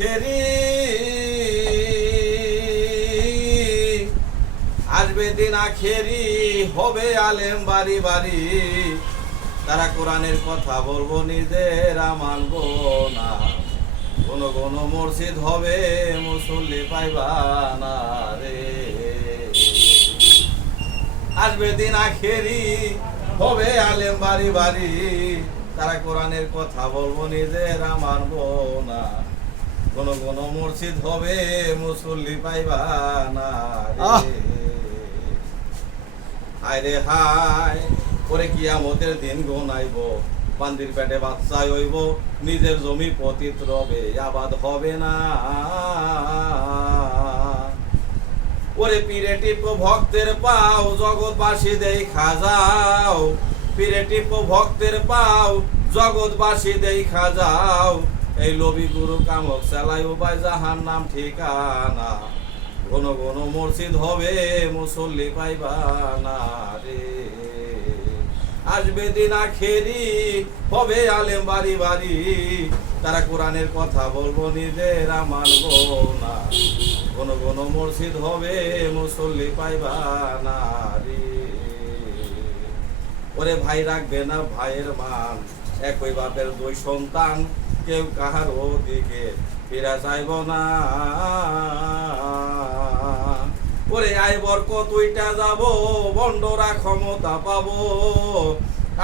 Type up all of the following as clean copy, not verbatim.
আখেরি, আসবে দিন আখেরি, হবে আলেম বাড়ি বাড়ি, তারা কোরআনের কথা বলবো নিজেরা মানবো না। কোন কোন মসজিদ হবে মুসল্লি পাইবা না রে। আসবে দিন আখেরি, হবে আলেম বাড়ি বাড়ি, তারা কোরআনের কথা বলবো নিজেরা মানবো না। কোন কোন মসজিদ হবে মুসল্লি পাইবা না রে। হায় রে হায়, ওরে কিয়ামতের দিন গোনাইব, বান্দির পেটে বাচ্চা হইব, নিজের জমি পতিত রবে, আবাদ হবে না। ওরে পীরে টিপ ভক্তের পাও, জগৎবাসী দেখা যাও, পীরে টিপ ভক্তের পাও, জগৎবাসী দেখা যাও, এই লবি গুরু কামক চালাই উপায় জাহান্নাম ঠিকানা। কোন কোন মসজিদ হবে মুসল্লি পাইবা না রে। আসবে দিন আখেরি, হবে আলেম বাড়ি বাড়ি, তারা কোরআনের কথা বলবো নিজেরা মানবো না। কোন কোন মসজিদ হবে মুসল্লি পাইবা না রে। ওরে ভাই রাখবে না ভাইয়ের মান, একই বাপের দুই সন্তান, কেউ কাহার ওদিকে ফিরা যাইব না। ওরে আয় বরকত উইটা যাব, বন্ডরা ক্ষমতা পাবো,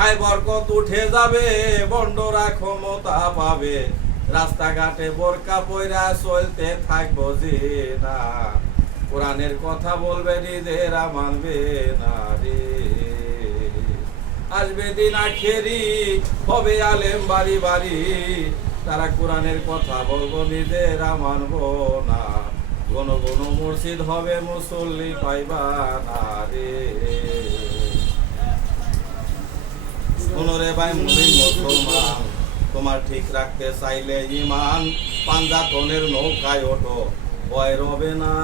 আয় বরকত উঠে যাবে, বন্ডরা ক্ষমতা পাবে, রাস্তাঘাটে বোরকা পয়রা চলতে থাকবো যে না। কোরআনের কথা বলবে নিজেরা মানবে না রে। আসবে দিন আখেরি, হবে আলেম বাড়ি বাড়ি, তারা কোরআনের কথা বলবো নিজেরা মানবো না। কোন কোন মসজিদ হবে মুসল্লি পাইবা না রে। শোনো রে ভাই মুমিন মুসলমান, তোমার ঠিক রাখতে চাইলে ঈমান, পাঞ্জাতনের নৌকায় ওঠো, ভয় রবে না।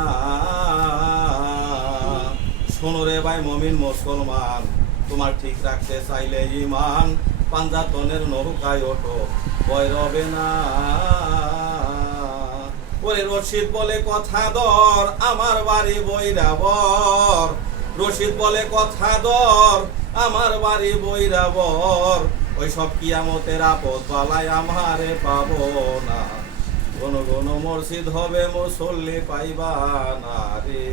শোনো রে ভাই মুমিন মুসলমান, তোমার ঠিক রাখতে চাইলে ঈমান, পাঞ্জাতনের নৌকায় ওঠো, ভয় রবে না। ওরে রশিদ বলে কথা দর, আমার বাড়ি বৈরাবর, রশিদ বলে কথা দর, আমার বাড়ি বৈরাবর, ওই সব কিয়ামতের আপদ বালাই আমারে পাবো না। কোন কোন মসজিদ হবে মুসল্লি পাইবা না রে।